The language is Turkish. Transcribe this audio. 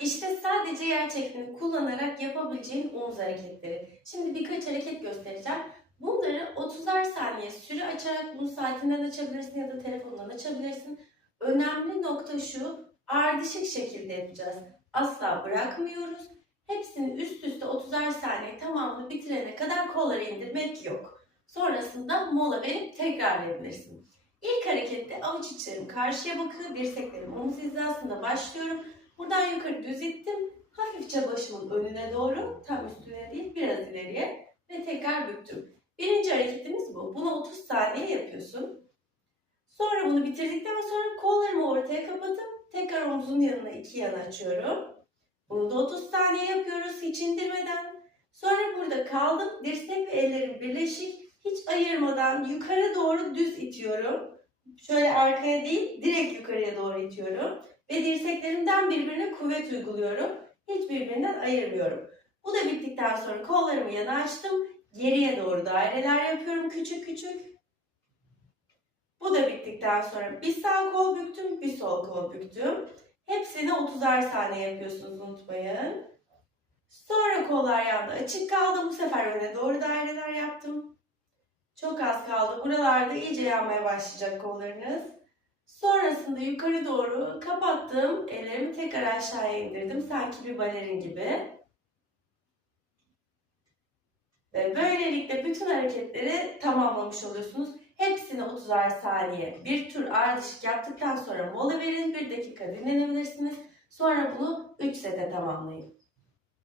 işte sadece yer çekimini kullanarak yapabileceğin omuz hareketleri. Şimdi birkaç hareket göstereceğim. Bunları 30'ar saniye süre açarak bunu saatinden açabilirsin ya da telefondan açabilirsin. Önemli nokta şu, ardışık şekilde yapacağız. Asla bırakmıyoruz. Hepsini üst üste 30'ar saniye tamamını bitirene kadar kolları indirmek yok. Sonrasında mola verip tekrarlayabilirsin. İlk harekette avuç içlerim karşıya bakıyor, dirseklerim omuz hizasında başlıyorum. Buradan yukarı düz ittim. Hafifçe başımın önüne doğru, tam üstüne değil biraz ileriye ve tekrar büktüm. Birinci hareketimiz bu. Bunu 30 saniye yapıyorsun. Sonra bunu bitirdikten sonra kollarımı ortaya kapatıp tekrar omzun yanına iki yana açıyorum. Bunu da 30 saniye yapıyoruz hiç indirmeden. Sonra burada kaldım. Dirsek ve ellerim birleşik. Hiç ayırmadan yukarı doğru düz itiyorum. Şöyle arkaya değil, direkt yukarıya doğru itiyorum. Ve dirseklerimden birbirine kuvvet uyguluyorum. Hiç birbirinden ayırmıyorum. Bu da bittikten sonra kollarımı yana açtım. Geriye doğru daireler yapıyorum küçük küçük. Bu da bittikten sonra bir sağ kol büktüm, bir sol kol büktüm. Hepsini 30'ar saniye yapıyorsunuz unutmayın. Sonra kollar yanda açık kaldı. Bu sefer öne doğru daireler yaptım. Çok az kaldı. Buralarda iyice yanmaya başlayacak kollarınız. Sonrasında yukarı doğru kapattım. Ellerimi tekrar aşağıya indirdim. Sanki bir balerin gibi. Ve böylelikle bütün hareketleri tamamlamış oluyorsunuz. Hepsini 30'ar saniye bir tur ardışık yaptıktan sonra mola verin. Bir dakika dinlenebilirsiniz. Sonra bunu 3 sete tamamlayın.